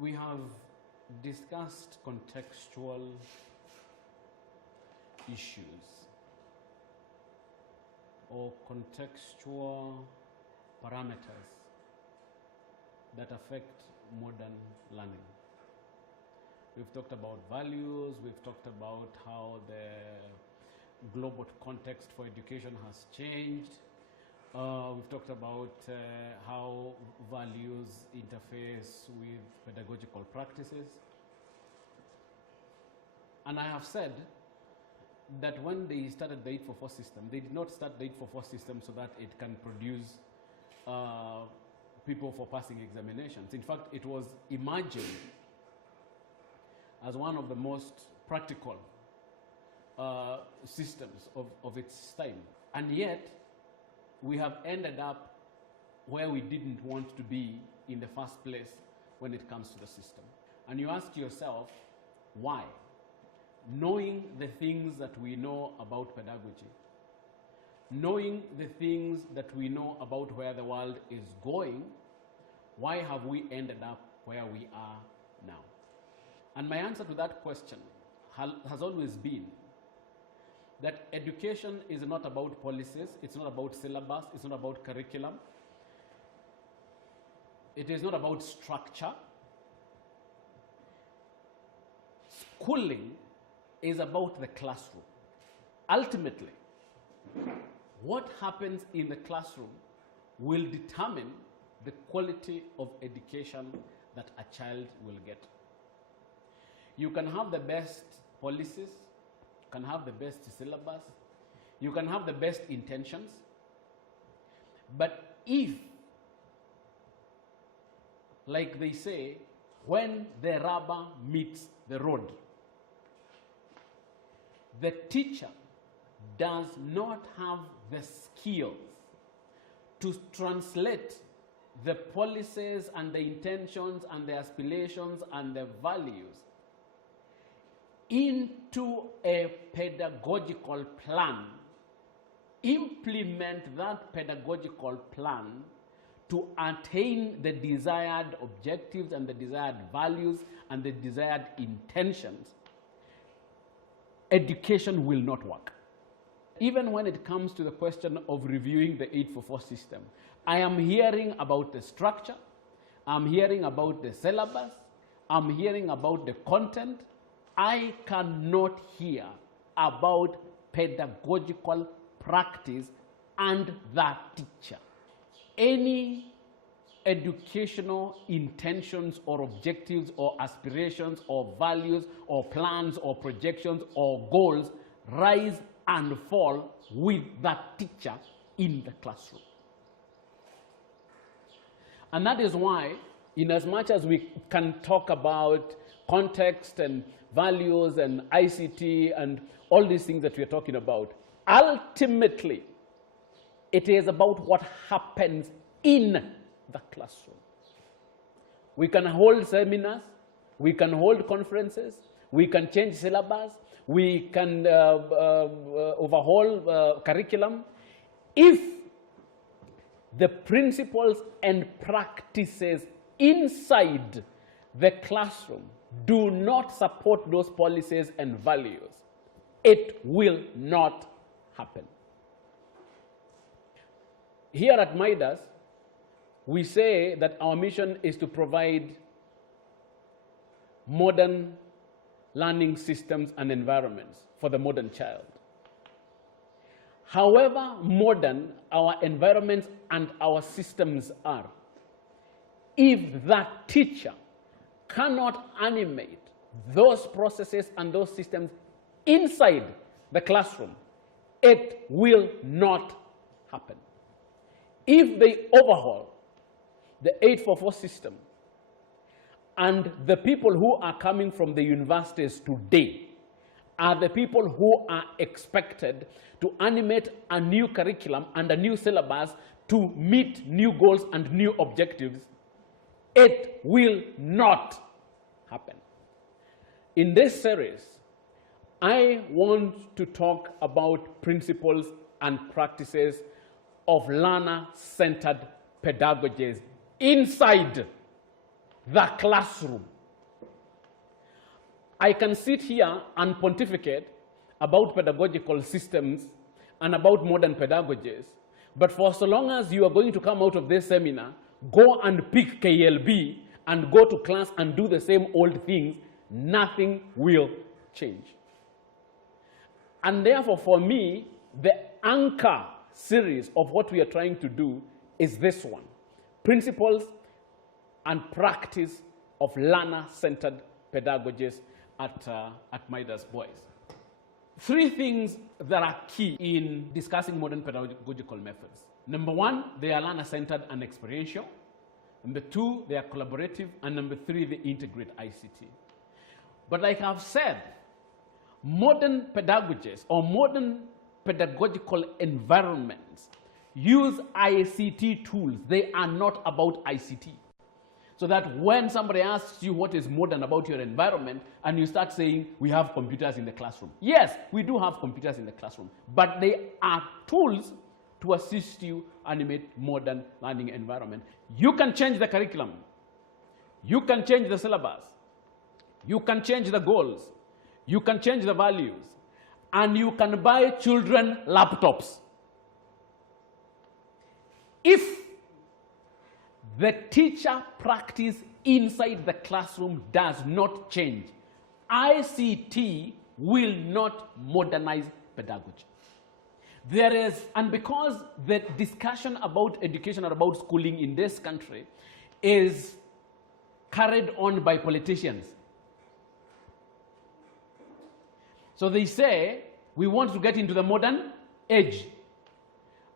We have discussed contextual issues or contextual parameters that affect modern learning. We've talked about values, we've talked about how the global context for education has changed. We've talked about how values interface with pedagogical practices. And I have said that when they started the 844 system, they did not start the 844 system so that it can produce people for passing examinations. In fact, it was imagined as one of the most practical systems of its time. And yet, we have ended up where we didn't want to be in the first place when it comes to the system. And you ask yourself, why? Knowing the things that we know about pedagogy, knowing the things that we know about where the world is going, why have we ended up where we are now? And my answer to that question has always been that education is not about policies, it's not about syllabus, it's not about curriculum, it is not about structure. Schooling is about the classroom. Ultimately, what happens in the classroom will determine the quality of education that a child will get. You can have the best policies, you can have the best syllabus, you can have the best intentions, but if, like they say, when the rubber meets the road, the teacher does not have the skills to translate the policies and the intentions and the aspirations and the values into a pedagogical plan, implement that pedagogical plan to attain the desired objectives and the desired values and the desired intentions, education will not work. Even when it comes to the question of reviewing the 844 system, I am hearing about the structure, I'm hearing about the syllabus, I'm hearing about the content. I cannot hear about pedagogical practice and the teacher. Any educational intentions or objectives or aspirations or values or plans or projections or goals rise and fall with that teacher in the classroom. And that is why, in as much as we can talk about context and values and ICT and all these things that we're talking about, ultimately, it is about what happens in the classroom. We can hold seminars, we can hold conferences, we can change syllabus, we can overhaul curriculum. If the principles and practices inside the classroom do not support those policies and values, it will not happen. Here at Midas, we say that our mission is to provide modern learning systems and environments for the modern child. However modern our environments and our systems are, if that teacher cannot animate those processes and those systems inside the classroom, it will not happen. If they overhaul the 844 system and the people who are coming from the universities today are the people who are expected to animate a new curriculum and a new syllabus to meet new goals and new objectives, it will not happen. In this series, I want to talk about principles and practices of learner-centered pedagogies inside the classroom. I can sit here and pontificate about pedagogical systems and about modern pedagogies, but for so long as you are going to come out of this seminar, go and pick KLB and go to class and do the same old things, nothing will change. And therefore, for me, the anchor series of what we are trying to do is this one: Principles and Practice of Learner-Centered Pedagogies at Midas Boys. 3 things that are key in discussing modern pedagogical methods. Number 1, they are learner-centered and experiential. Number 2, they are collaborative. And number 3, they integrate ICT. But like I've said, modern pedagogies or modern pedagogical environments use ICT tools. They are not about ICT. So that when somebody asks you what is modern about your environment, and you start saying, we have computers in the classroom. Yes, we do have computers in the classroom, but they are tools to assist you animate modern learning environment. You can change the curriculum. You can change the syllabus. You can change the goals. You can change the values. And you can buy children laptops. If the teacher practice inside the classroom does not change, ICT will not modernize pedagogy. There is, and because the discussion about education or about schooling in this country is carried on by politicians. So they say, we want to get into the modern age.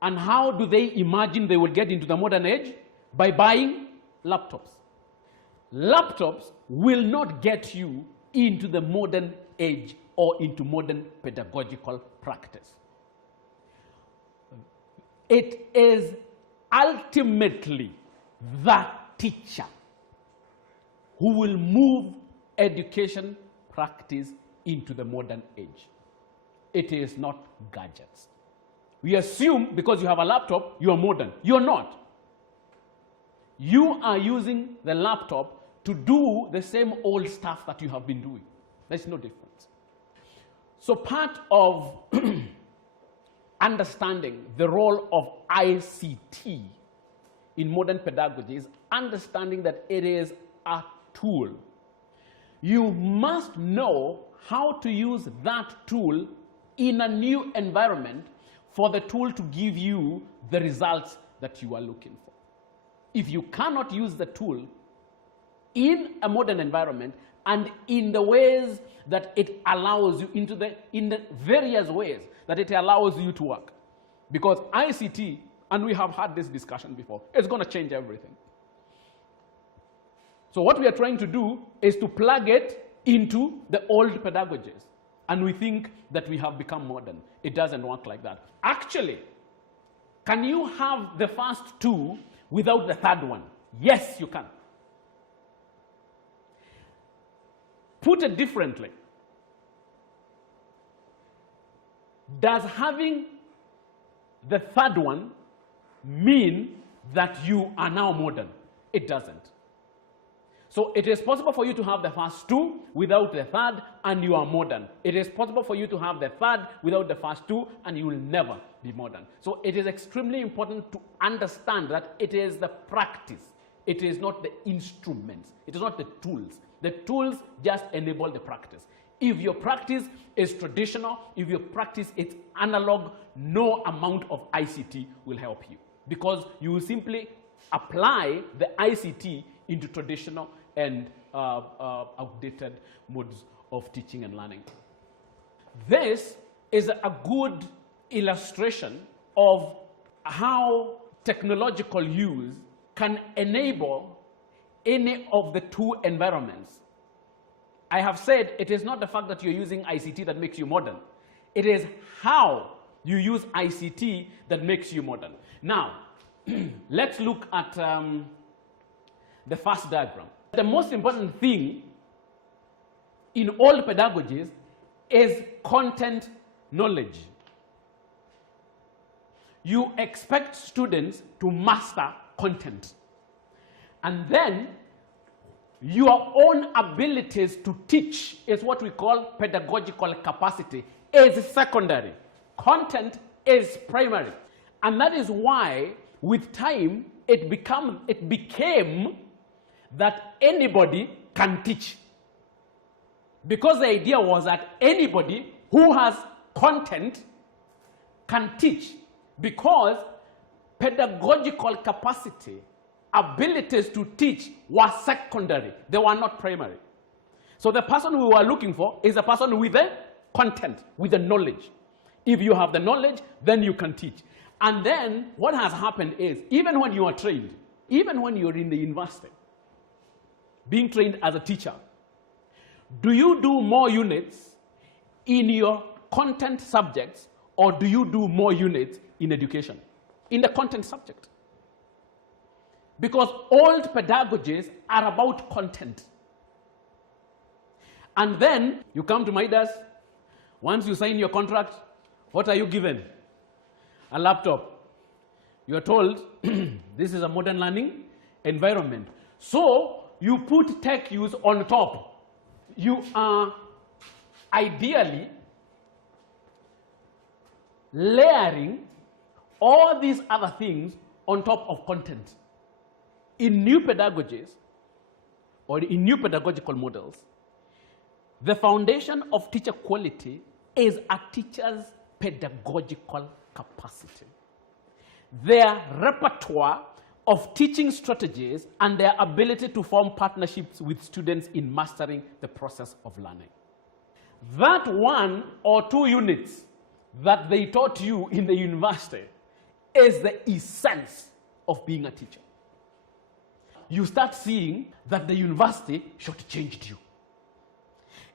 And how do they imagine they will get into the modern age? By buying laptops. Laptops will not get you into the modern age or into modern pedagogical practice. It is ultimately the teacher who will move education practice into the modern age. It is not gadgets. We assume because you have a laptop, you are modern. You're not. You are using the laptop to do the same old stuff that you have been doing. There's no difference. So part of understanding the role of ICT in modern pedagogy is understanding that it is a tool. You must know how to use that tool in a new environment for the tool to give you the results that you are looking for. If you cannot use the tool in a modern environment and in the ways that it allows you, in the various ways that it allows you to work, because ICT, and we have had this discussion before, it's going to change everything. So what we are trying to do is to plug it into the old pedagogies, and we think that we have become modern. It doesn't work like that. Actually, can you have the first 2 without the third one? Yes, you can. Put it differently. Does having the third one mean that you are now modern? It doesn't. So it is possible for you to have the first 2 without the third, and you are modern. It is possible for you to have the third without the first 2, and you will never be modern. So it is extremely important to understand that it is the practice. It is not the instruments. It is not the tools. The tools just enable the practice. If your practice is traditional, if your practice is analog, no amount of ICT will help you, because you will simply apply the ICT into traditional and outdated modes of teaching and learning. This is a good illustration of how technological use can enable any of the 2 environments. I have said it is not the fact that you're using ICT that makes you modern. It is how you use ICT that makes you modern. Now, let's look at the first diagram. The most important thing in all pedagogies is content knowledge. You expect students to master content. And then your own abilities to teach is what we call pedagogical capacity, is secondary. Content is primary. And that is why, with time, it became that anybody can teach. Because the idea was that anybody who has content can teach, because pedagogical capacity, abilities to teach, were secondary. They were not primary. So the person we were looking for is a person with the content, with the knowledge. If you have the knowledge, then you can teach. And then what has happened is, even when you are trained, even when you're in the university, being trained as a teacher, do you do more units in your content subjects, or do you do more units in education, in the content subject? Because old pedagogies are about content. And then you come to Midas. Once you sign your contract, what are you given? A laptop. You are told this is a modern learning environment. So you put tech use on top. You are ideally layering all these other things on top of content. In new pedagogies, or in new pedagogical models, the foundation of teacher quality is a teacher's pedagogical capacity. Their repertoire of teaching strategies and their ability to form partnerships with students in mastering the process of learning. That 1 or 2 units that they taught you in the university is the essence of being a teacher. You start seeing that the university shortchanged you.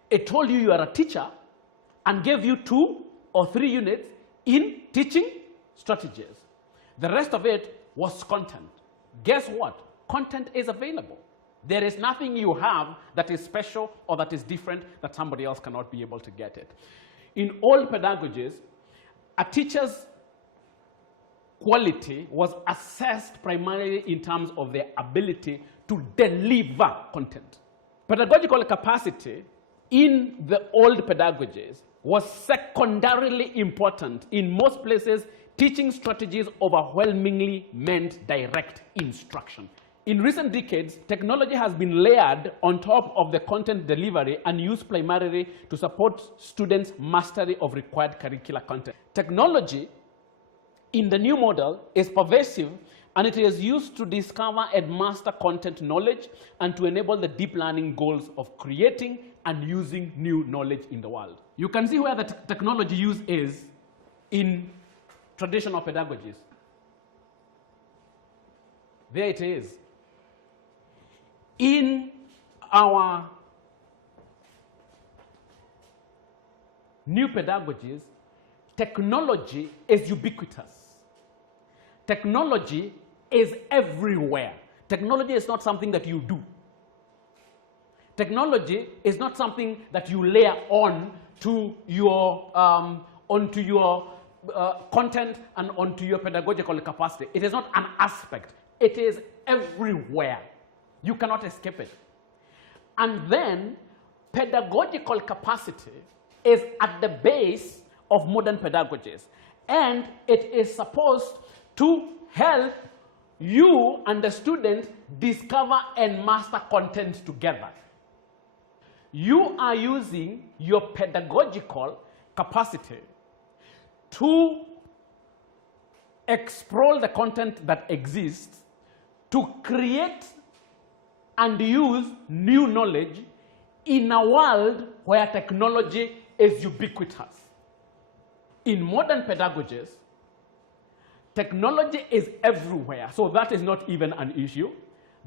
It told you are a teacher and gave you 2 or 3 units in teaching strategies. The rest of it was content. Guess what? Content is available. There is nothing you have that is special or that is different that somebody else cannot be able to get it. In old pedagogies, a teacher's quality was assessed primarily in terms of their ability to deliver content. Pedagogical capacity in the old pedagogies was secondarily important. In most places, teaching strategies overwhelmingly meant direct instruction. In recent decades, technology has been layered on top of the content delivery and used primarily to support students' mastery of required curricular content. Technology in the new model is pervasive, and it is used to discover and master content knowledge and to enable the deep learning goals of creating and using new knowledge in the world. You can see where the technology use is in traditional pedagogies. There it is. In our new pedagogies, technology is ubiquitous. Technology is everywhere. Technology is not something that you do. Technology is not something that you layer on to your, onto your content and onto your pedagogical capacity. It is not an aspect. It is everywhere. You cannot escape it. And then pedagogical capacity is at the base of modern pedagogies. And it is supposed to help you and the student discover and master content together. You are using your pedagogical capacity to explore the content that exists, to create and use new knowledge in a world where technology is ubiquitous. In modern pedagogies, technology is everywhere, so that is not even an issue.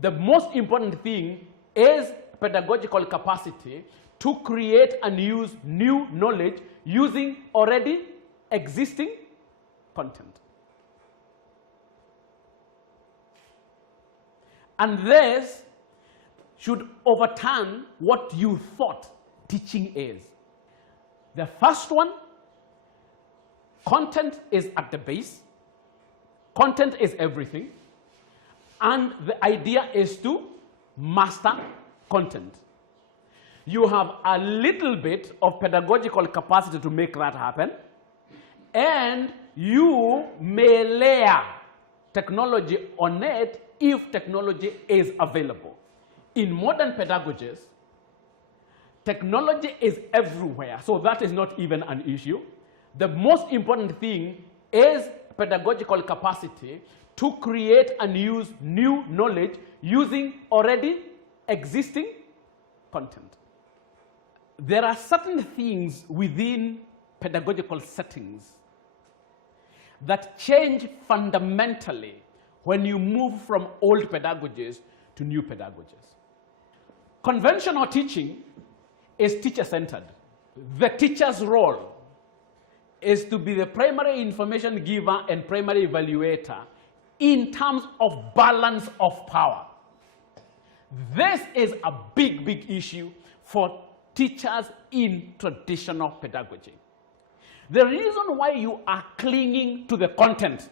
The most important thing is pedagogical capacity to create and use new knowledge using already existing content. And this should overturn what you thought teaching is. The first one, content is at the base. Content is everything. And the idea is to master content. You have a little bit of pedagogical capacity to make that happen, and you may layer technology on it if technology is available. In modern pedagogies, technology is everywhere, so that is not even an issue. The most important thing is pedagogical capacity to create and use new knowledge using already existing content. There are certain things within pedagogical settings that change fundamentally when you move from old pedagogies to new pedagogies. Conventional teaching is teacher-centered. The teacher's role is to be the primary information giver and primary evaluator in terms of balance of power. This is a big, big issue for teachers in traditional pedagogy. The reason why you are clinging to the content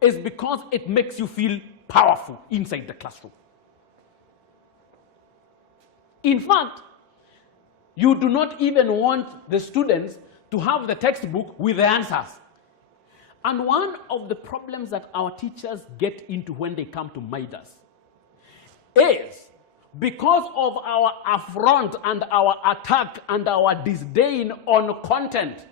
is because it makes you feel powerful inside the classroom. In fact, you do not even want the students to have the textbook with the answers. And one of the problems that our teachers get into when they come to Midas is because of our affront and our attack and our disdain on content.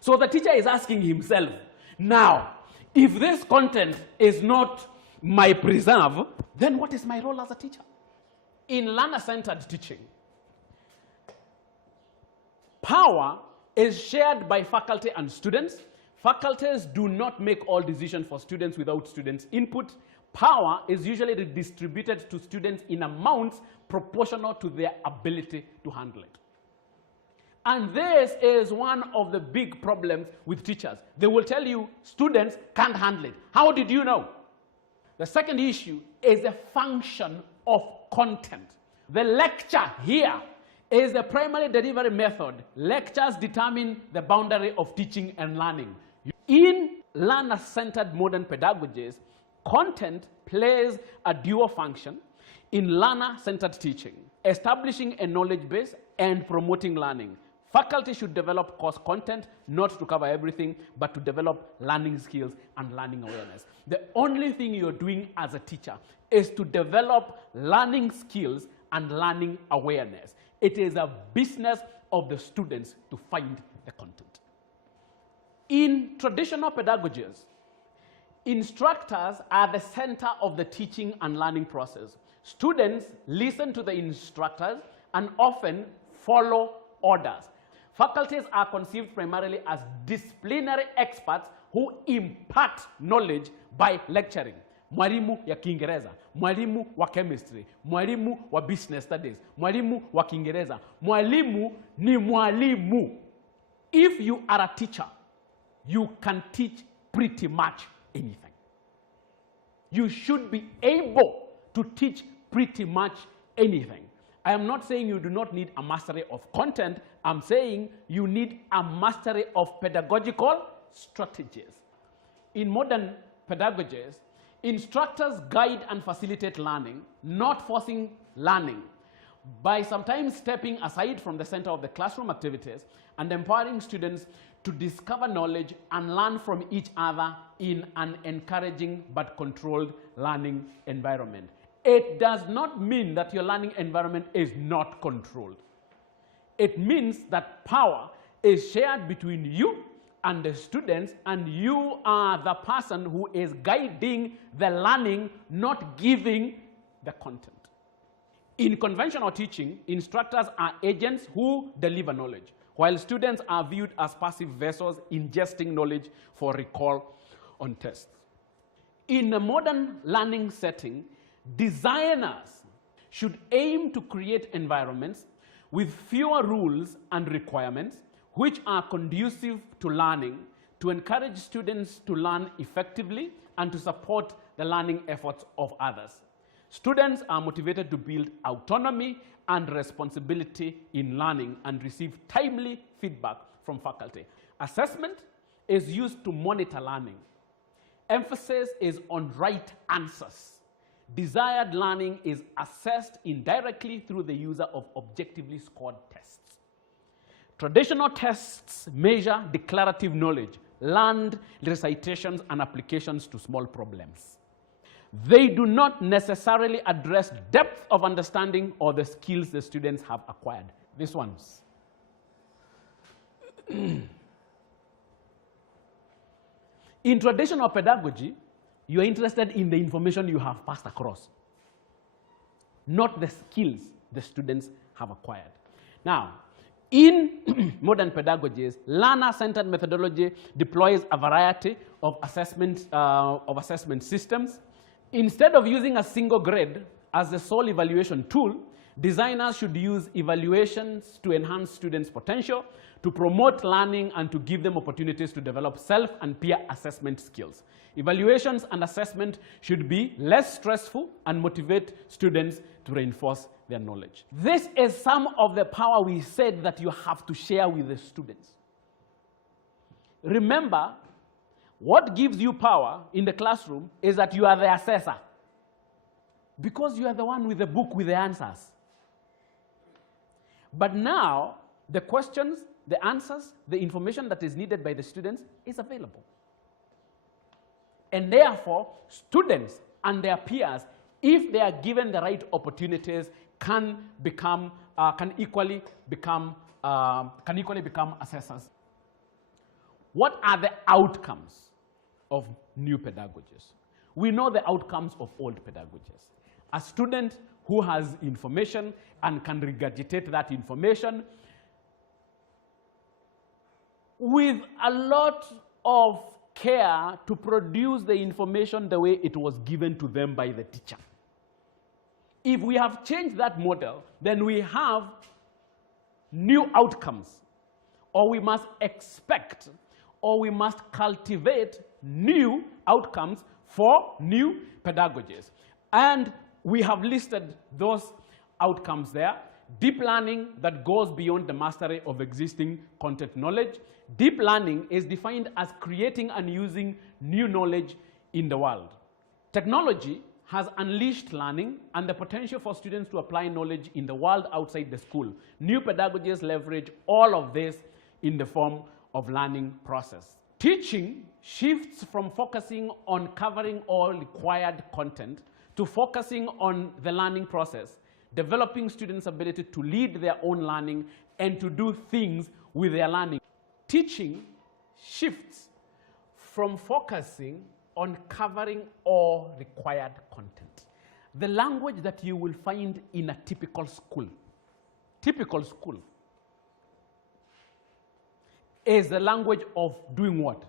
So the teacher is asking himself, now, if this content is not my preserve, then what is my role as a teacher? In learner-centered teaching, power is shared by faculty and students. Faculties do not make all decisions for students without students' input. Power is usually redistributed to students in amounts proportional to their ability to handle it. And this is one of the big problems with teachers. They will tell you students can't handle it. How did you know? The second issue is the function of content. The lecture here is the primary delivery method. Lectures determine the boundary of teaching and learning. In learner-centered modern pedagogies, content plays a dual function in learner-centered teaching, establishing a knowledge base and promoting learning. Faculty should develop course content, not to cover everything, but to develop learning skills and learning awareness. The only thing you're doing as a teacher is to develop learning skills and learning awareness. It is a business of the students to find the content. In traditional pedagogies, instructors are the center of the teaching and learning process. Students listen to the instructors and often follow orders. Faculties are conceived primarily as disciplinary experts who impart knowledge by lecturing. Mwalimu ya Kiingereza, mwalimu wa chemistry, mwalimu wa business studies, mwalimu wa Kiingereza. Mwalimu ni mwalimu. If you are a teacher, you can teach pretty much anything. You should be able to teach pretty much anything. I am not saying you do not need a mastery of content. I'm saying you need a mastery of pedagogical strategies. In modern pedagogies, instructors guide and facilitate learning, not forcing learning, by sometimes stepping aside from the center of the classroom activities and empowering students to discover knowledge and learn from each other in an encouraging but controlled learning environment. It does not mean that your learning environment is not controlled. It means that power is shared between you and the students, and you are the person who is guiding the learning, not giving the content. In conventional teaching, instructors are agents who deliver knowledge, while students are viewed as passive vessels ingesting knowledge for recall on tests. In a modern learning setting, designers should aim to create environments with fewer rules and requirements which are conducive to learning, to encourage students to learn effectively and to support the learning efforts of others. Students are motivated to build autonomy and responsibility in learning and receive timely feedback from faculty. Assessment is used to monitor learning. Emphasis is on right answers, Desired learning is assessed indirectly through the use of objectively scored tests. Traditional tests measure declarative knowledge, learned recitations, and applications to small problems. They do not necessarily address depth of understanding or the skills the students have acquired. These ones. In traditional pedagogy, you are interested in the information you have passed across, not the skills the students have acquired. Now, in modern pedagogies, learner-centered methodology deploys a variety of assessment systems. Instead of using a single grade as the sole evaluation tool, designers should use evaluations to enhance students' potential, to promote learning, and to give them opportunities to develop self and peer assessment skills. Evaluations and assessment should be less stressful and motivate students to reinforce their knowledge. This is some of the power we said that you have to share with the students. Remember, what gives you power in the classroom is that you are the assessor, because you are the one with the book with the answers. But now, the questions, the answers, the information that is needed by the students is available. And therefore, students and their peers, if they are given the right opportunities, can equally become assessors. What are the outcomes of new pedagogies? We know the outcomes of old pedagogies. A student who has information and can regurgitate that information with a lot of care to produce the information the way it was given to them by the teacher. If we have changed that model, then we have new outcomes, or we must expect, or we must cultivate new outcomes for new pedagogies. And we have listed those outcomes there. Deep learning that goes beyond the mastery of existing content knowledge. Deep learning is defined as creating and using new knowledge in the world. Technology has unleashed learning and the potential for students to apply knowledge in the world outside the school. New pedagogies leverage all of this in the form of learning process. Teaching shifts from focusing on covering all required content to focusing on the learning process, developing students' ability to lead their own learning and to do things with their learning. Teaching shifts from focusing on covering all required content. The language that you will find in a typical school is the language of doing what?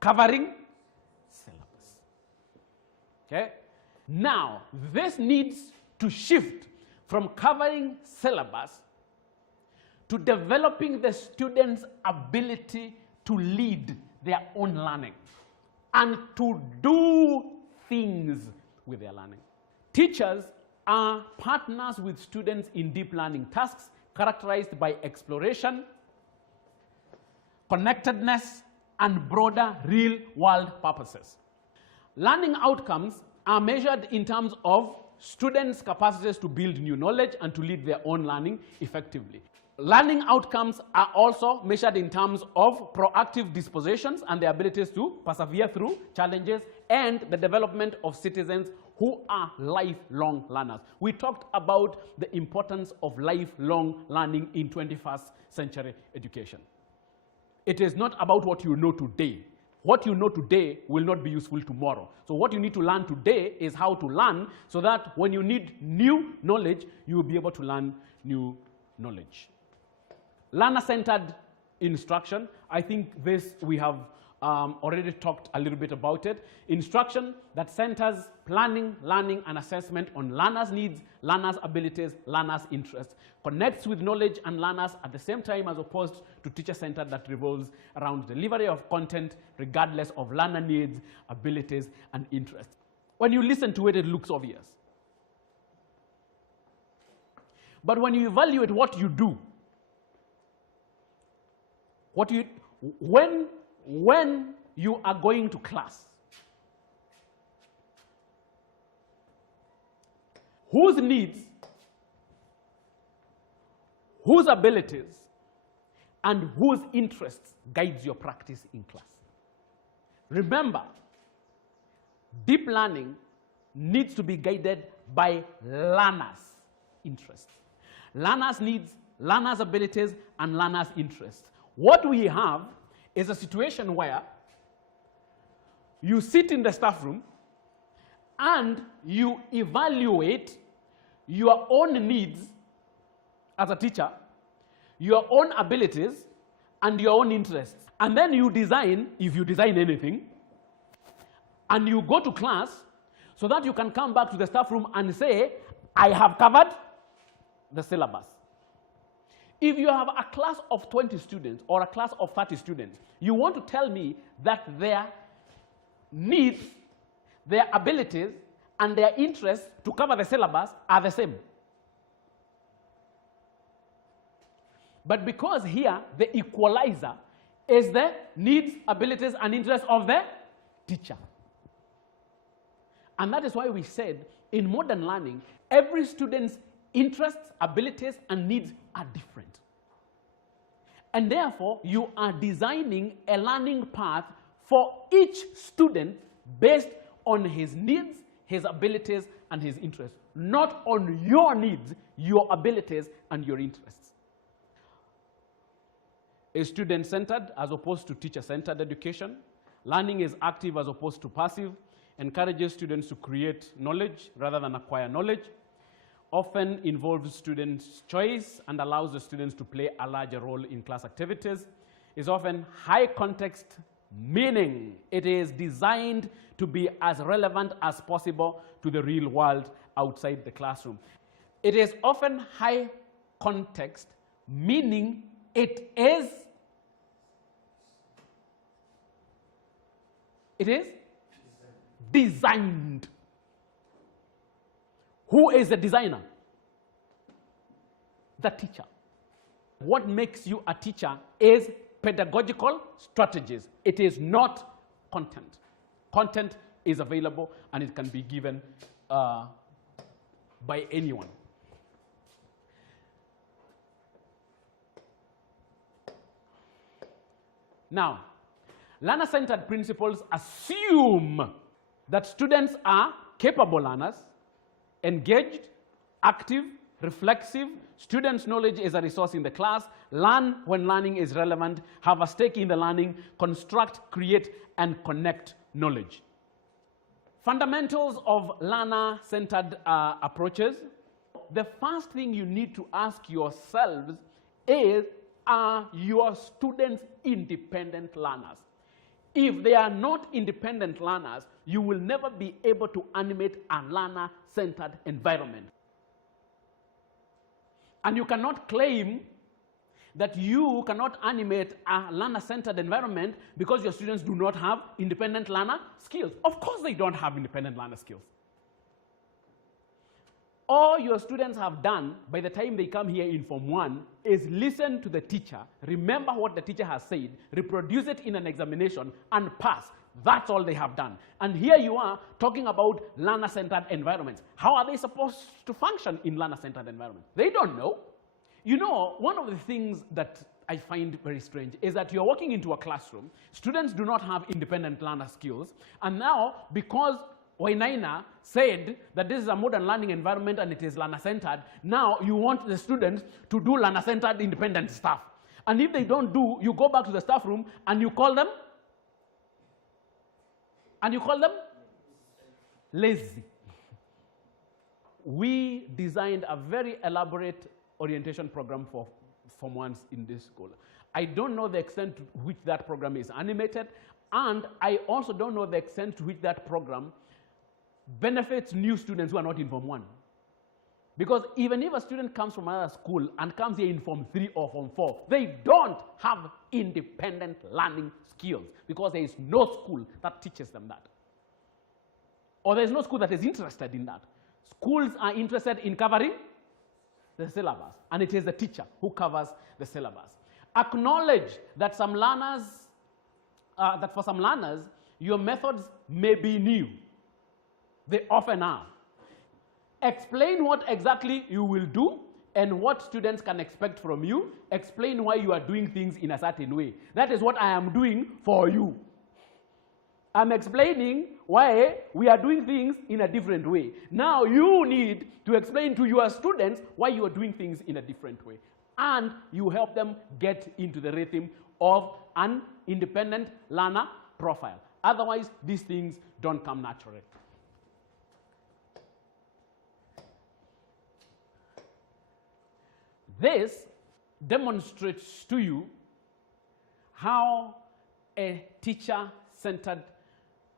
Covering syllabus. Okay? Now, this needs to shift from covering syllabus to developing the students' ability to lead their own learning and to do things with their learning. Teachers are partners with students in deep learning tasks characterized by exploration, connectedness, and broader real-world purposes. Learning outcomes are measured in terms of students' capacities to build new knowledge and to lead their own learning effectively. Learning outcomes are also measured in terms of proactive dispositions and the abilities to persevere through challenges and the development of citizens who are lifelong learners. We talked about the importance of lifelong learning in 21st century education. It is not about what you know today. What you know today will not be useful tomorrow. So what you need to learn today is how to learn so that when you need new knowledge, you will be able to learn new knowledge. Learner-centered instruction, I think this we have already talked a little bit about it. Instruction that centers planning, learning, and assessment on learners' needs, learners' abilities, learners' interests, connects with knowledge and learners at the same time as opposed to teacher-centered that revolves around delivery of content regardless of learner needs, abilities, and interests. When you listen to it, it looks obvious. But when you evaluate what you do, when you are going to class, whose needs, whose abilities, and whose interests guides your practice in class. Remember, deep learning needs to be guided by learners' interests. Learners' needs, learners' abilities, and learners' interests. What we have is a situation where you sit in the staff room and you evaluate your own needs as a teacher, your own abilities, and your own interests. And then you design, if you design anything, and you go to class so that you can come back to the staff room and say, I have covered the syllabus. If you have a class of 20 students or a class of 30 students, you want to tell me that their needs, their abilities, and their interests to cover the syllabus are the same. But because here the equalizer is the needs, abilities, and interests of the teacher. And that is why we said in modern learning, every student's interests, abilities, and needs are different. And therefore, you are designing a learning path for each student based on his needs, his abilities, and his interests, not on your needs, your abilities, and your interests. A student-centered as opposed to teacher-centered education. Learning is active as opposed to passive. Encourages students to create knowledge rather than acquire knowledge. Often involves students' choice and allows the students to play a larger role in class activities. Is often high context, meaning it is designed to be as relevant as possible to the real world outside the classroom. It is often high context, meaning it is designed. Who is the designer? The teacher. What makes you a teacher is pedagogical strategies. It is not content. Content is available and it can be given by anyone. Now, learner-centered principles assume that students are capable learners, engaged, active, reflexive, students' knowledge is a resource in the class, learn when learning is relevant, have a stake in the learning, construct, create, and connect knowledge. Fundamentals of learner-centered approaches. The first thing you need to ask yourselves is, are your students independent learners? If they are not independent learners, you will never be able to animate a learner-centered environment. And you cannot claim that you cannot animate a learner-centered environment because your students do not have independent learner skills. Of course they don't have independent learner skills. All your students have done by the time they come here in Form 1 is listen to the teacher, remember what the teacher has said, reproduce it in an examination, and pass. That's all they have done. And here you are talking about learner-centered environments. How are they supposed to function in learner-centered environments? They don't know. You know, one of the things that I find very strange is that you're walking into a classroom, students do not have independent learner skills, and now because Wainaina said that this is a modern learning environment and it is learner-centered, now you want the students to do learner-centered independent stuff. And if they don't do, you go back to the staff room and you call them lazy. We designed a very elaborate orientation program for Form 1s in this school. I don't know the extent to which that program is animated, and I also don't know the extent to which that program benefits new students who are not in Form 1. Because even if a student comes from another school and comes here in Form 3 or Form 4, they don't have independent learning skills because there is no school that teaches them that. Or there is no school that is interested in that. Schools are interested in covering the syllabus, and it is the teacher who covers the syllabus. Acknowledge that some learners, that for some learners, your methods may be new. They often are. Explain what exactly you will do and what students can expect from you. Explain why you are doing things in a certain way. That is what I am doing for you. I'm explaining why we are doing things in a different way. Now you need to explain to your students why you are doing things in a different way. And you help them get into the rhythm of an independent learner profile. Otherwise, these things don't come naturally. This demonstrates to you how a teacher-centered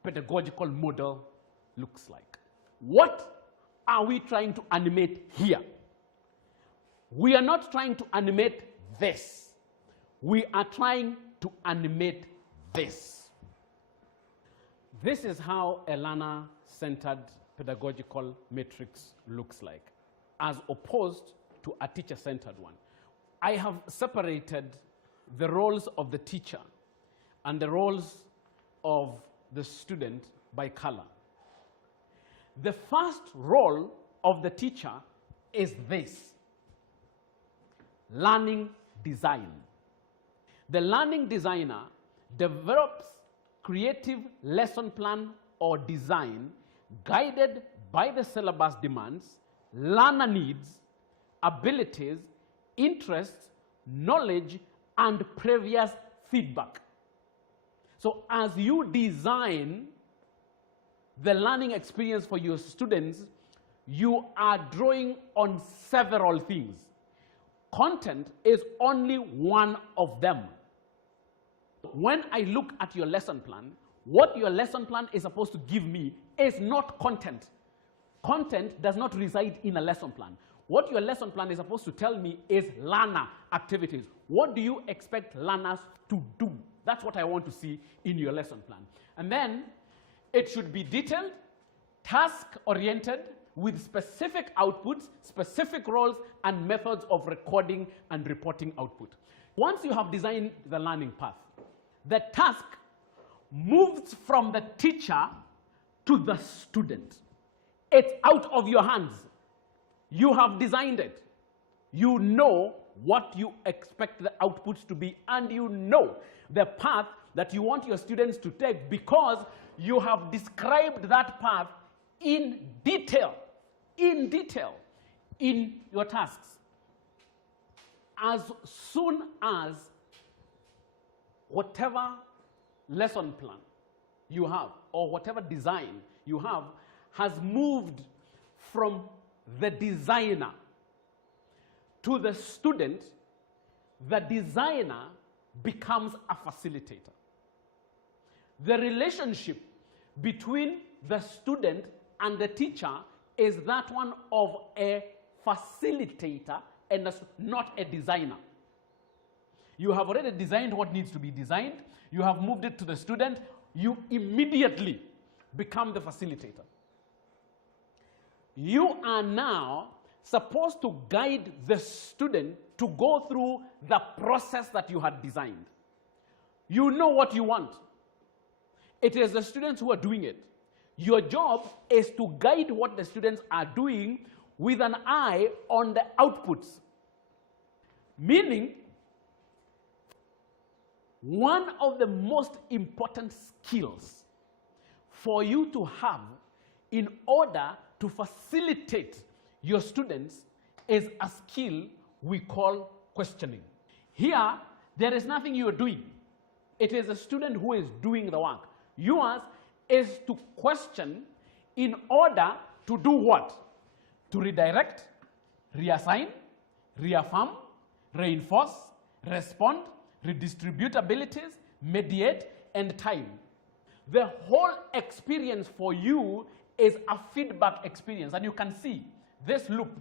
pedagogical model looks like. What are we trying to animate here? We are not trying to animate this. We are trying to animate this. This is how a learner-centered pedagogical matrix looks like, as opposed to a teacher-centered one. I have separated the roles of the teacher and the roles of the student by color. The first role of the teacher is this: learning design. The learning designer develops creative lesson plan or design guided by the syllabus demands, learner needs, abilities, interests, knowledge, and previous feedback. So as you design the learning experience for your students, you are drawing on several things. Content is only one of them. When I look at your lesson plan, what your lesson plan is supposed to give me is not content. Content does not reside in a lesson plan. What your lesson plan is supposed to tell me is learner activities. What do you expect learners to do? That's what I want to see in your lesson plan. And then it should be detailed, task-oriented, with specific outputs, specific roles, and methods of recording and reporting output. Once you have designed the learning path, the task moves from the teacher to the student. It's out of your hands. You have designed it. You know what you expect the outputs to be, and you know the path that you want your students to take because you have described that path in detail in your tasks. As soon as whatever lesson plan you have or whatever design you have has moved from the designer to the student, the designer becomes a facilitator. The relationship between the student and the teacher is that one of a facilitator and not a designer. You have already designed what needs to be designed. You have moved it to the student. You immediately become the facilitator. You are now supposed to guide the student to go through the process that you had designed. You know what you want. It is the students who are doing it. Your job is to guide what the students are doing with an eye on the outputs. Meaning, one of the most important skills for you to have in order to facilitate your students is a skill we call questioning. Here, there is nothing you are doing. It is the student who is doing the work. Yours is to question in order to do what? To redirect, reassign, reaffirm, reinforce, respond, redistribute abilities, mediate, and time. The whole experience for you is a feedback experience. And you can see this loop.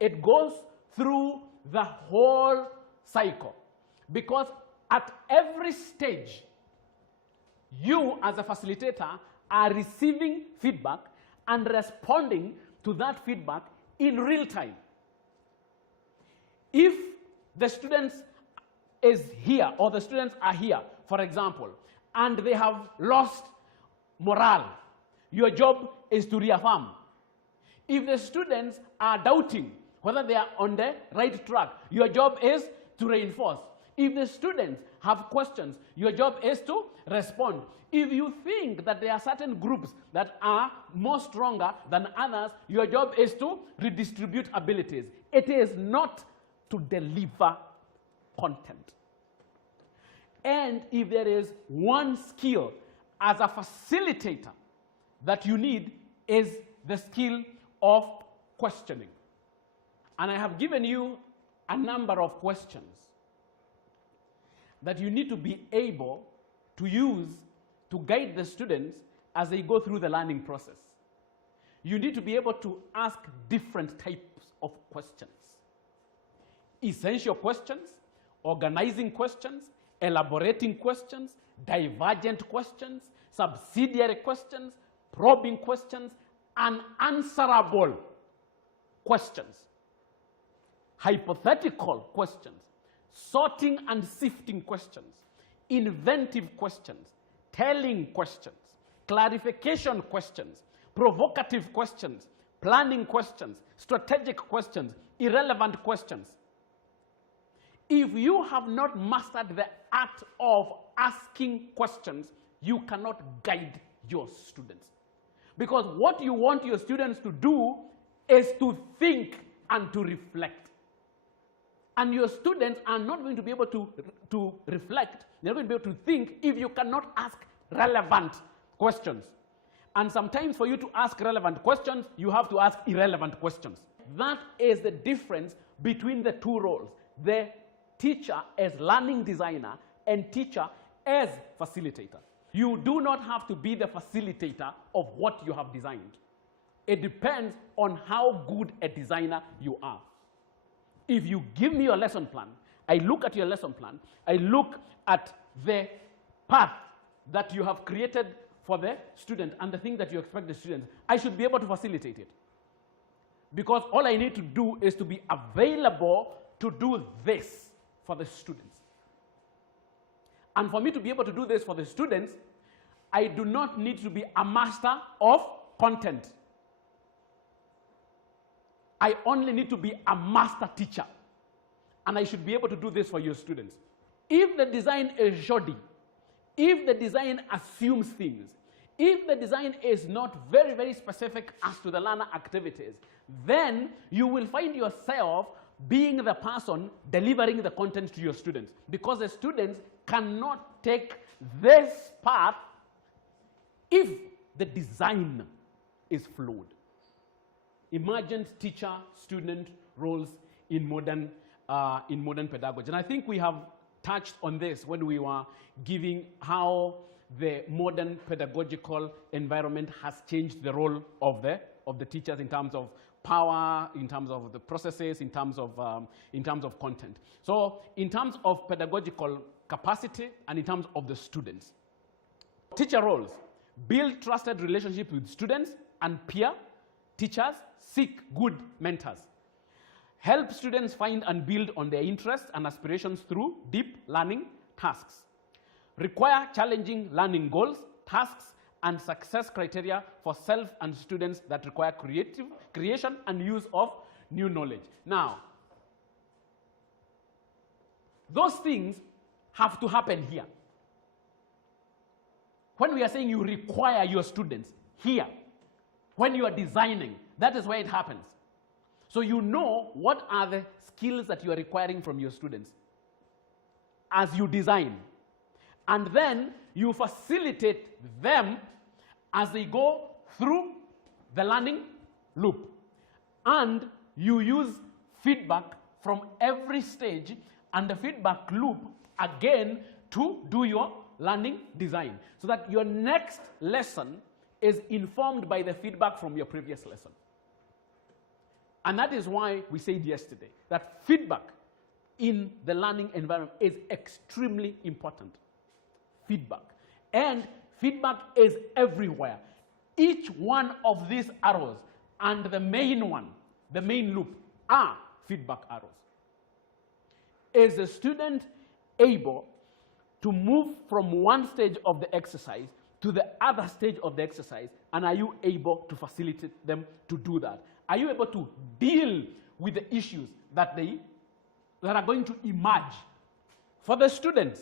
It goes through the whole cycle. Because at every stage, you as a facilitator are receiving feedback and responding to that feedback in real time. If the students is here, or the students are here, for example, and they have lost morale, your job is to reaffirm. If the students are doubting whether they are on the right track, your job is to reinforce. If the students have questions, your job is to respond. If you think that there are certain groups that are more stronger than others, your job is to redistribute abilities. It is not to deliver content. And if there is one skill as a facilitator that you need, is the skill of questioning. And I have given you a number of questions that you need to be able to use to guide the students as they go through the learning process. You need to be able to ask different types of questions. Essential questions, organizing questions, elaborating questions, divergent questions, subsidiary questions, probing questions, unanswerable questions, hypothetical questions, sorting and sifting questions, inventive questions, telling questions, clarification questions, provocative questions, planning questions, strategic questions, irrelevant questions. If you have not mastered the art of asking questions, you cannot guide your students. Because what you want your students to do is to think and to reflect. And your students are not going to be able to reflect, they're going to be able to think if you cannot ask relevant questions. And sometimes for you to ask relevant questions, you have to ask irrelevant questions. That is the difference between the two roles. The teacher as learning designer and teacher as facilitator. You do not have to be the facilitator of what you have designed. It depends on how good a designer you are. If you give me your lesson plan, I look at your lesson plan, I look at the path that you have created for the student and the thing that you expect the student, I should be able to facilitate it. Because all I need to do is to be available to do this for the students. And for me to be able to do this for the students, I do not need to be a master of content. I only need to be a master teacher. And I should be able to do this for your students. If the design is shoddy, if the design assumes things, if the design is not very, very specific as to the learner activities, then you will find yourself being the person delivering the content to your students, because the students cannot take this path if the design is flawed. Emergent teacher-student roles in modern pedagogy. And I think we have touched on this when we were giving how the modern pedagogical environment has changed the role of the teachers in terms of power, in terms of the processes, in terms of content. So in terms of pedagogical capacity and in terms of the students. Teacher roles: build trusted relationships with students and peer teachers, seek good mentors. Help students find and build on their interests and aspirations through deep learning tasks. Require challenging learning goals, tasks, and success criteria for self and students that require creation and use of new knowledge. Now, those things have to happen here. When we are saying you require your students here, when you are designing, that is where it happens. So you know what are the skills that you are requiring from your students as you design. And then you facilitate them as they go through the learning loop. And you use feedback from every stage and the feedback loop again to do your learning design, so that your next lesson is informed by the feedback from your previous lesson. And that is why we said yesterday that feedback in the learning environment is extremely important. Feedback. And feedback is everywhere. Each one of these arrows and the main one, the main loop, are feedback arrows. Is the student able to move from one stage of the exercise to the other stage of the exercise, and are you able to facilitate them to do that? Are you able to deal with the issues that are going to emerge? For the students,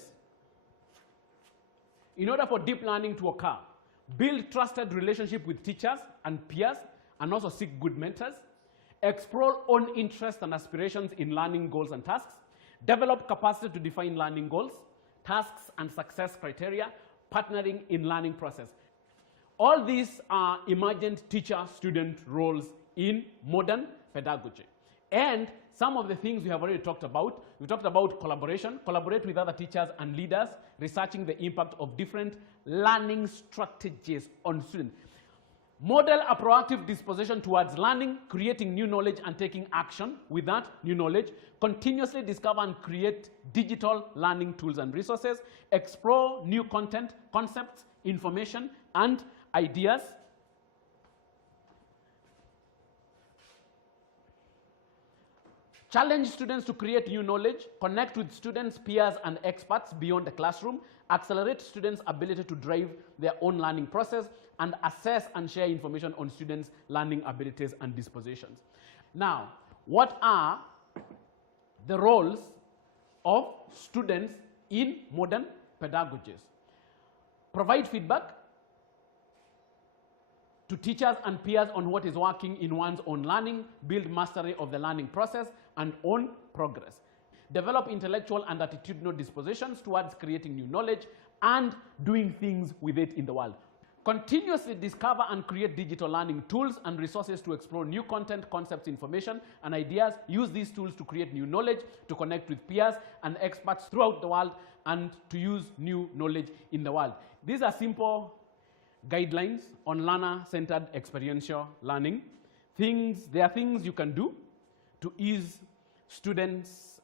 in order for deep learning to occur, build trusted relationship with teachers and peers, and also seek good mentors. Explore own interests and aspirations in learning goals and tasks. Develop capacity to define learning goals, tasks, and success criteria. Partnering in learning process. All these are emergent teacher-student roles in modern pedagogy. And some of the things we have already talked about. We talked about collaboration, collaborate with other teachers and leaders, researching the impact of different learning strategies on students. Model a proactive disposition towards learning, creating new knowledge and taking action with that new knowledge. Continuously discover and create digital learning tools and resources. Explore new content, concepts, information, and ideas. Challenge students to create new knowledge, connect with students, peers, and experts beyond the classroom, accelerate students' ability to drive their own learning process, and assess and share information on students' learning abilities and dispositions. Now, what are the roles of students in modern pedagogies? Provide feedback to teachers and peers on what is working in one's own learning, build mastery of the learning process, and own progress. Develop intellectual and attitudinal dispositions towards creating new knowledge and doing things with it in the world. Continuously discover and create digital learning tools and resources to explore new content, concepts, information, and ideas. Use these tools to create new knowledge, to connect with peers and experts throughout the world, and to use new knowledge in the world. These are simple guidelines on learner-centered experiential learning. There are things you can do to ease students,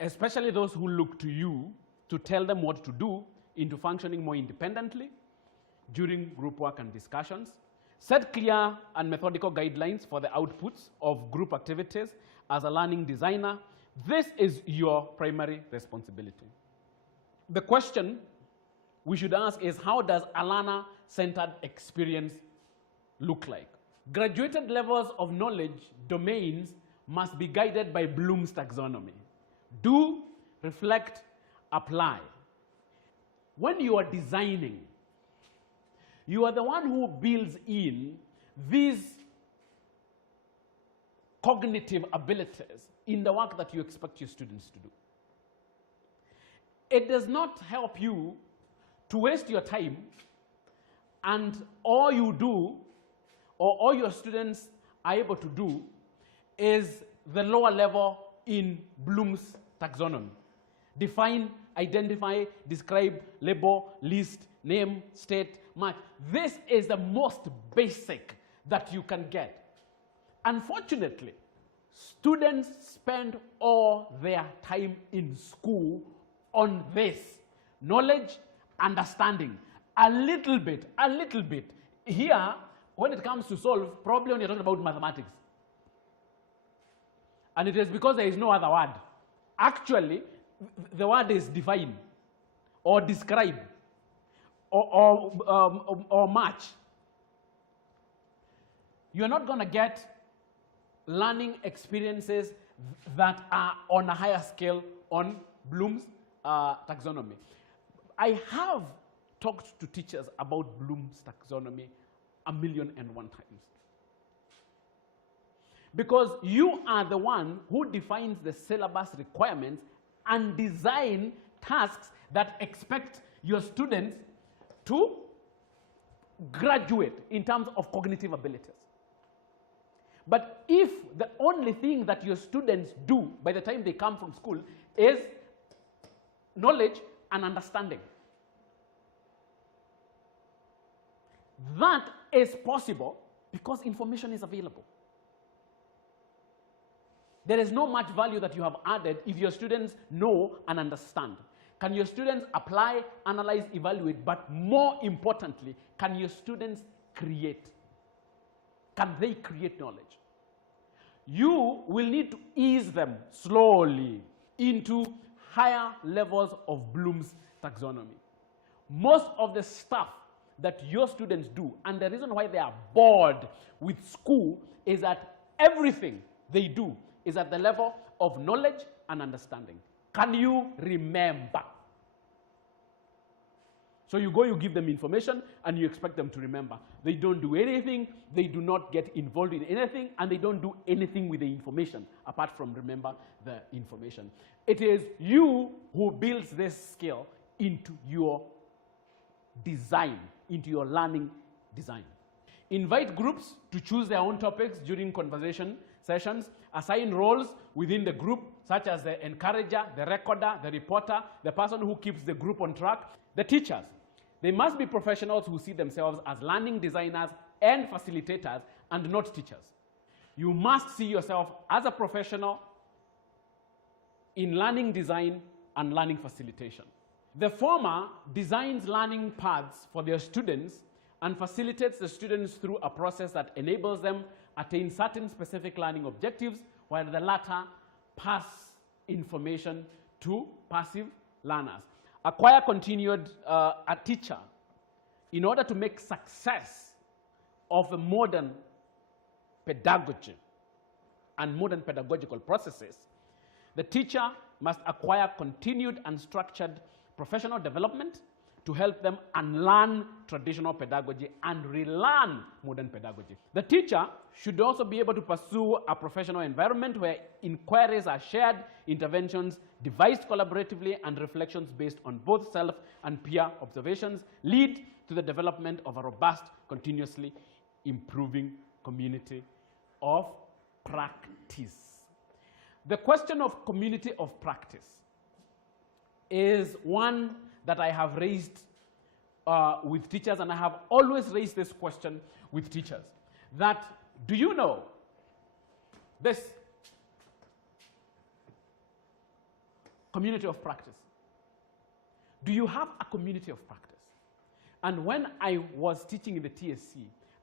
especially those who look to you to tell them what to do, into functioning more independently during group work and discussions. Set clear and methodical guidelines for the outputs of group activities. As a learning designer, this is your primary responsibility. The question we should ask is, how does a learner-centered experience look like? Graduated levels of knowledge domains must be guided by Bloom's taxonomy. Do, reflect, apply. When you are designing, you are the one who builds in these cognitive abilities in the work that you expect your students to do. It does not help you to waste your time and all you do, or all your students are able to do, is the lower level in Bloom's taxonomy. Define, identify, describe, label, list, name, state, match. This is the most basic that you can get. Unfortunately, students spend all their time in school on this knowledge, understanding, a little bit. Here, when it comes to solve, probably when you're talking about mathematics. And it is because there is no other word. Actually, the word is define, or describe, or match. You're not going to get learning experiences that are on a higher scale on Bloom's taxonomy. I have talked to teachers about Bloom's taxonomy 1,000,001 times. Because you are the one who defines the syllabus requirements and design tasks that expect your students to graduate in terms of cognitive abilities. But if the only thing that your students do by the time they come from school is knowledge and understanding, that is possible because information is available. There is no much value that you have added if your students know and understand. Can your students apply, analyze, evaluate, but more importantly, can your students create? Can they create knowledge? You will need to ease them slowly into higher levels of Bloom's taxonomy. Most of the stuff that your students do, and the reason why they are bored with school, is that everything they do is at the level of knowledge and understanding. Can you remember? So you go, you give them information, and you expect them to remember. They don't do anything, they do not get involved in anything, and they don't do anything with the information apart from remember the information. It is you who builds this skill into your design, into your learning design. Invite groups to choose their own topics during conversation sessions. Assign roles within the group, such as the encourager, the recorder, the reporter, the person who keeps the group on track. The teachers, they must be professionals who see themselves as learning designers and facilitators and not teachers. You must see yourself as a professional in learning design and learning facilitation. The former designs learning paths for their students and facilitates the students through a process that enables them attain certain specific learning objectives, while the latter pass information to passive learners. Acquire continued a teacher in order to make success of a modern pedagogy and modern pedagogical processes. The teacher must acquire continued and structured professional development to help them unlearn traditional pedagogy and relearn modern pedagogy. The teacher should also be able to pursue a professional environment where inquiries are shared, interventions devised collaboratively, and reflections based on both self and peer observations lead to the development of a robust, continuously improving community of practice. The question of community of practice is one that I have raised with teachers, and I have always raised this question with teachers, that do you know this community of practice? Do you have a community of practice? And when I was teaching in the TSC,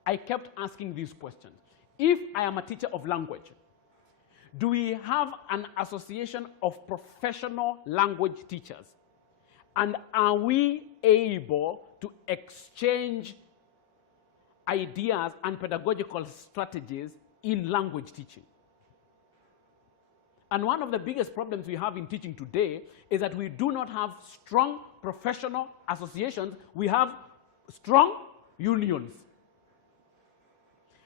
I kept asking these questions. If I am a teacher of language, do we have an association of professional language teachers? And are we able to exchange ideas and pedagogical strategies in language teaching? And one of the biggest problems we have in teaching today is that we do not have strong professional associations. We have strong unions.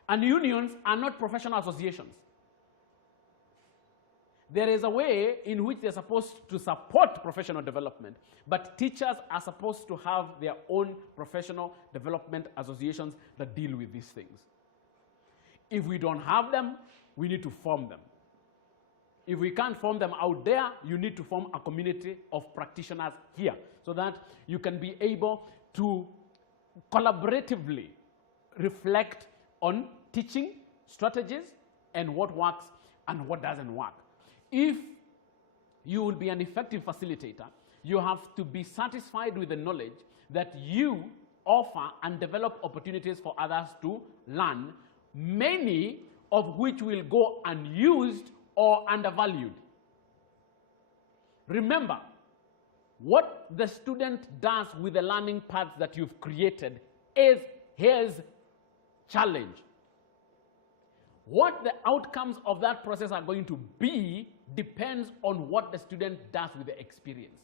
And unions are not professional associations. There is a way in which they're supposed to support professional development, but teachers are supposed to have their own professional development associations that deal with these things. If we don't have them, we need to form them. If we can't form them out there, you need to form a community of practitioners here so that you can be able to collaboratively reflect on teaching strategies and what works and what doesn't work. If you will be an effective facilitator, you have to be satisfied with the knowledge that you offer and develop opportunities for others to learn, many of which will go unused or undervalued. Remember, what the student does with the learning paths that you've created is his challenge. What the outcomes of that process are going to be depends on what the student does with the experience.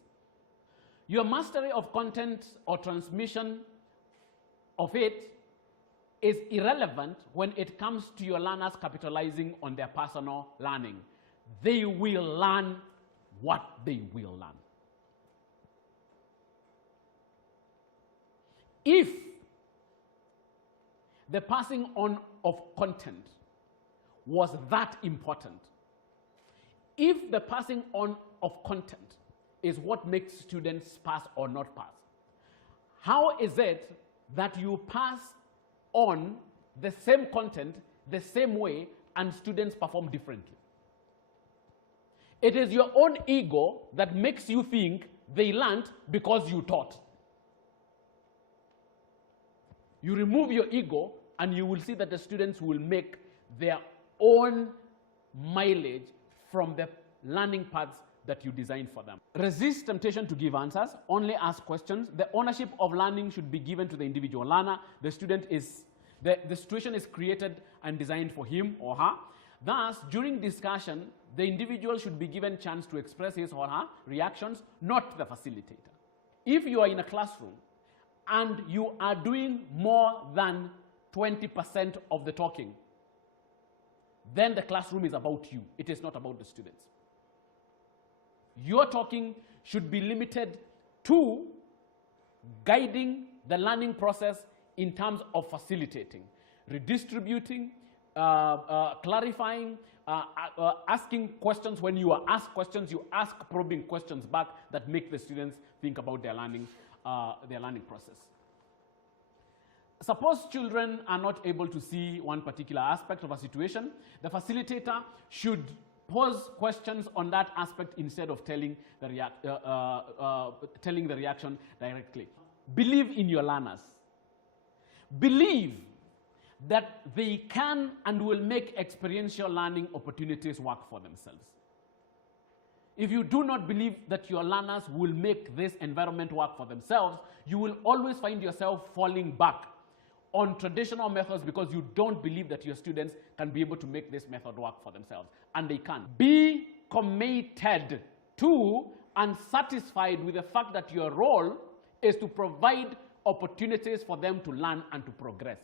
Your mastery of content or transmission of it is irrelevant when it comes to your learners capitalizing on their personal learning. They will learn what they will learn. If the passing on of content was that important, if the passing on of content is what makes students pass or not pass, how is it that you pass on the same content the same way and students perform differently? It is your own ego that makes you think they learned because you taught. You remove your ego and you will see that the students will make their own mileage from the learning paths that you designed for them. Resist temptation to give answers, only ask questions. The ownership of learning should be given to the individual learner. The situation is created and designed for him or her. Thus, during discussion, the individual should be given chance to express his or her reactions, not the facilitator. If you are in a classroom and you are doing more than 20% of the talking, then the classroom is about you. It is not about the students. Your talking should be limited to guiding the learning process in terms of facilitating, redistributing, clarifying, asking questions. When you are asked questions, you ask probing questions back that make the students think about their learning process. Suppose children are not able to see one particular aspect of a situation, the facilitator should pose questions on that aspect instead of telling the reaction directly. Believe in your learners. Believe that they can and will make experiential learning opportunities work for themselves. If you do not believe that your learners will make this environment work for themselves, you will always find yourself falling back on traditional methods because you don't believe that your students can be able to make this method work for themselves. And they can. Be committed to and satisfied with the fact that your role is to provide opportunities for them to learn and to progress.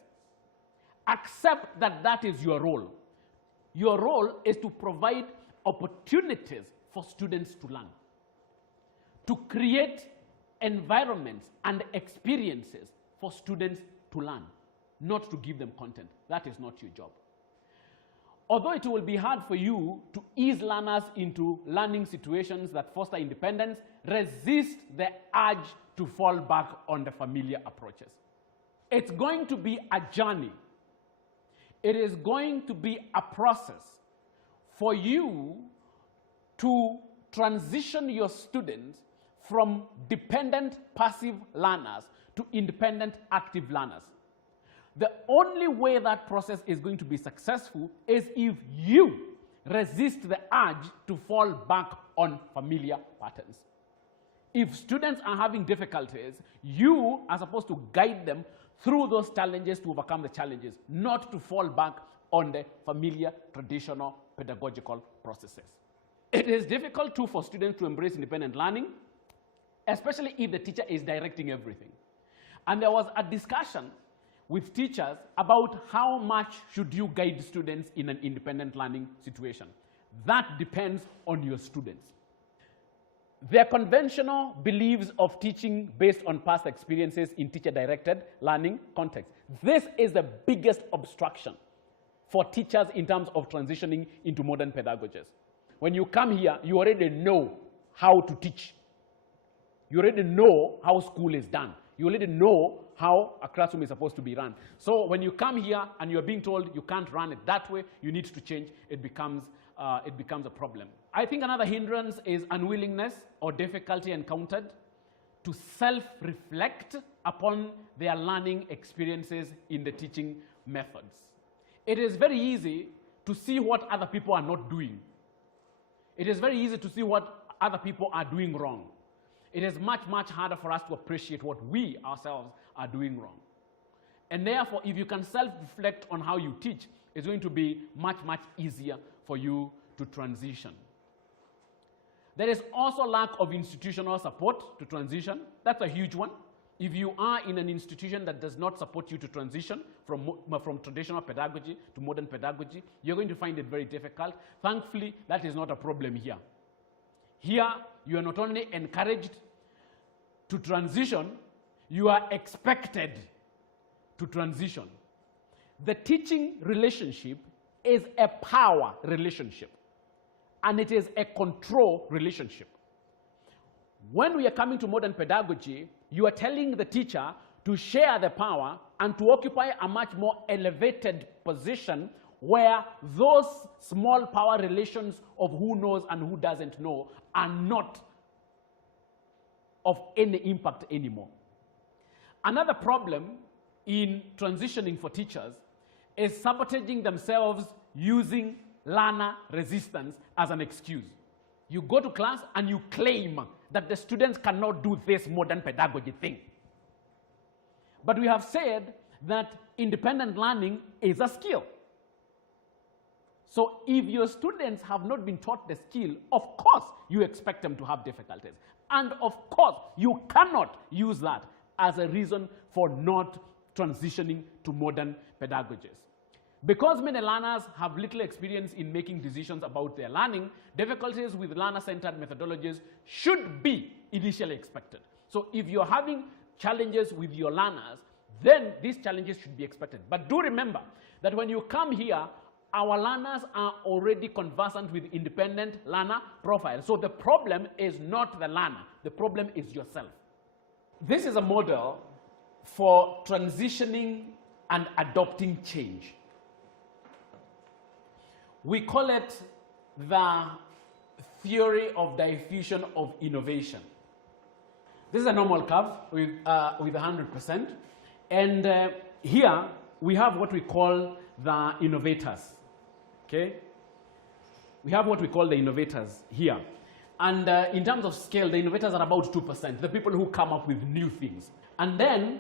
Accept that that is your role. Your role is to provide opportunities for students to learn, to create environments and experiences for students to learn, not to give them content. That is not your job. Although it will be hard for you to ease learners into learning situations that foster independence, resist the urge to fall back on the familiar approaches. It's going to be a journey. It is going to be a process for you to transition your students from dependent passive learners to independent active learners. The only way that process is going to be successful is if you resist the urge to fall back on familiar patterns. If students are having difficulties, you are supposed to guide them through those challenges to overcome the challenges, not to fall back on the familiar, traditional, pedagogical processes. It is difficult too for students to embrace independent learning, especially if the teacher is directing everything. And there was a discussion with teachers about how much should you guide students in an independent learning situation. That depends on your students. Their conventional beliefs of teaching based on past experiences in teacher-directed learning context. This is the biggest obstruction for teachers in terms of transitioning into modern pedagogies. When you come here, you already know how to teach. You already know how school is done. You already know how a classroom is supposed to be run. So when you come here and you're being told you can't run it that way, you need to change, it becomes a problem. I think another hindrance is unwillingness or difficulty encountered to self-reflect upon their learning experiences in the teaching methods. It is very easy to see what other people are not doing. It is very easy to see what other people are doing wrong. It is much, much harder for us to appreciate what we ourselves are doing wrong. And therefore, if you can self-reflect on how you teach, it's going to be much, much easier for you to transition. There is also lack of institutional support to transition. That's a huge one. If you are in an institution that does not support you to transition from traditional pedagogy to modern pedagogy, you're going to find it very difficult. Thankfully, that is not a problem here. Here, you are not only encouraged to transition, you are expected to transition. The teaching relationship is a power relationship, and it is a control relationship. When we are coming to modern pedagogy, you are telling the teacher to share the power and to occupy a much more elevated position where those small power relations of who knows and who doesn't know are not of any impact anymore. Another problem in transitioning for teachers is sabotaging themselves using learner resistance as an excuse. You go to class and you claim that the students cannot do this modern pedagogy thing. But we have said that independent learning is a skill. So if your students have not been taught the skill, of course you expect them to have difficulties. And of course you cannot use that as a reason for not transitioning to modern pedagogies. Because many learners have little experience in making decisions about their learning, difficulties with learner-centered methodologies should be initially expected. So if you're having challenges with your learners, then these challenges should be expected. But do remember that when you come here, our learners are already conversant with independent learner profiles. So the problem is not the learner, the problem is yourself. This is a model for transitioning and adopting change. We call it the theory of diffusion of innovation. This is a normal curve with 100%. And here we have what we call the innovators. Okay? We have what we call the innovators here. And in terms of scale, the innovators are about 2%, the people who come up with new things. And then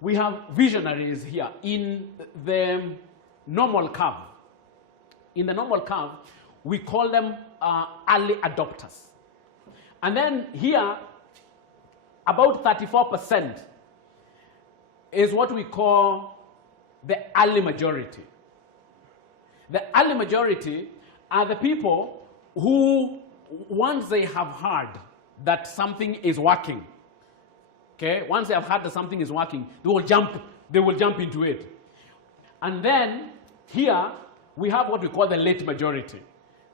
we have visionaries here in the normal curve. In the normal curve, we call them early adopters. And then here, about 34% is what we call the early majority. The early majority are the people who, once they have heard that something is working, okay, once they have heard that something is working, they will jump into it. And then here, we have what we call the late majority.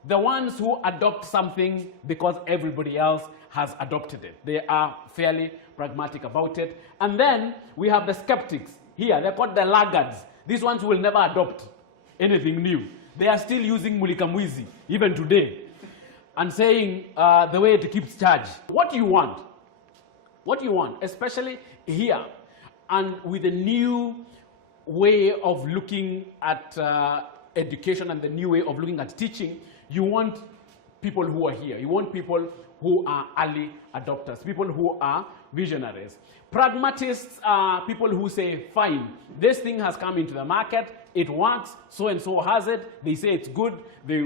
The ones who adopt something because everybody else has adopted it. They are fairly pragmatic about it. And then we have the skeptics. Here, they're called the laggards. These ones will never adopt anything new. They are still using mulikamwizi, even today, and saying the way it keeps charge. What do you want? What do you want? Especially here, and with a new way of looking at education and the new way of looking at teaching, you want people who are here. You want people who are early adopters, people who are visionaries. Pragmatists are people who say, fine, this thing has come into the market, it works, so-and-so has it, they say it's good, they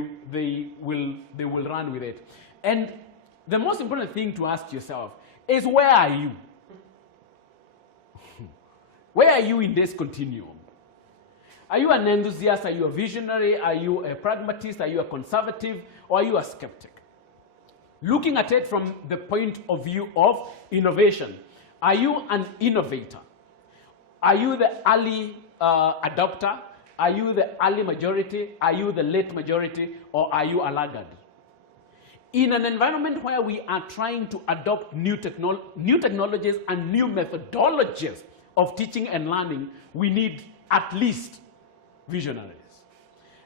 will run with it. And the most important thing to ask yourself is, where are you? Where are you in this continuum? Are you an enthusiast? Are you a visionary? Are you a pragmatist? Are you a conservative? Or are you a skeptic? Looking at it from the point of view of innovation, are you an innovator? Are you the early adopter? Are you the early majority? Are you the late majority? Or are you a laggard? In an environment where we are trying to adopt new technologies and new methodologies of teaching and learning, we need at least visionaries.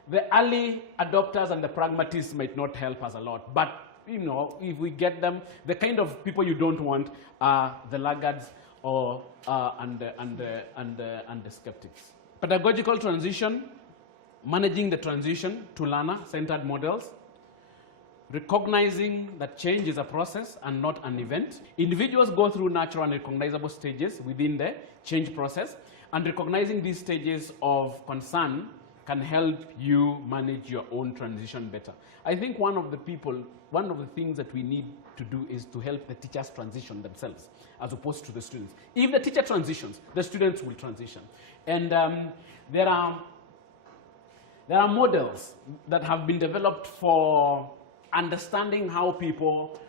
The early adopters and the pragmatists might not help us a lot, but you know, if we get them, the kind of people you don't want are the laggards or and the skeptics. Pedagogical transition, managing the transition to learner-centered models, recognizing that change is a process and not an event. Individuals go through natural and recognizable stages within the change process, and recognizing these stages of concern can help you manage your own transition better. I think one of the things that we need to do is to help the teachers transition themselves as opposed to the students. If the teacher transitions, the students will transition. And there are models that have been developed for understanding how people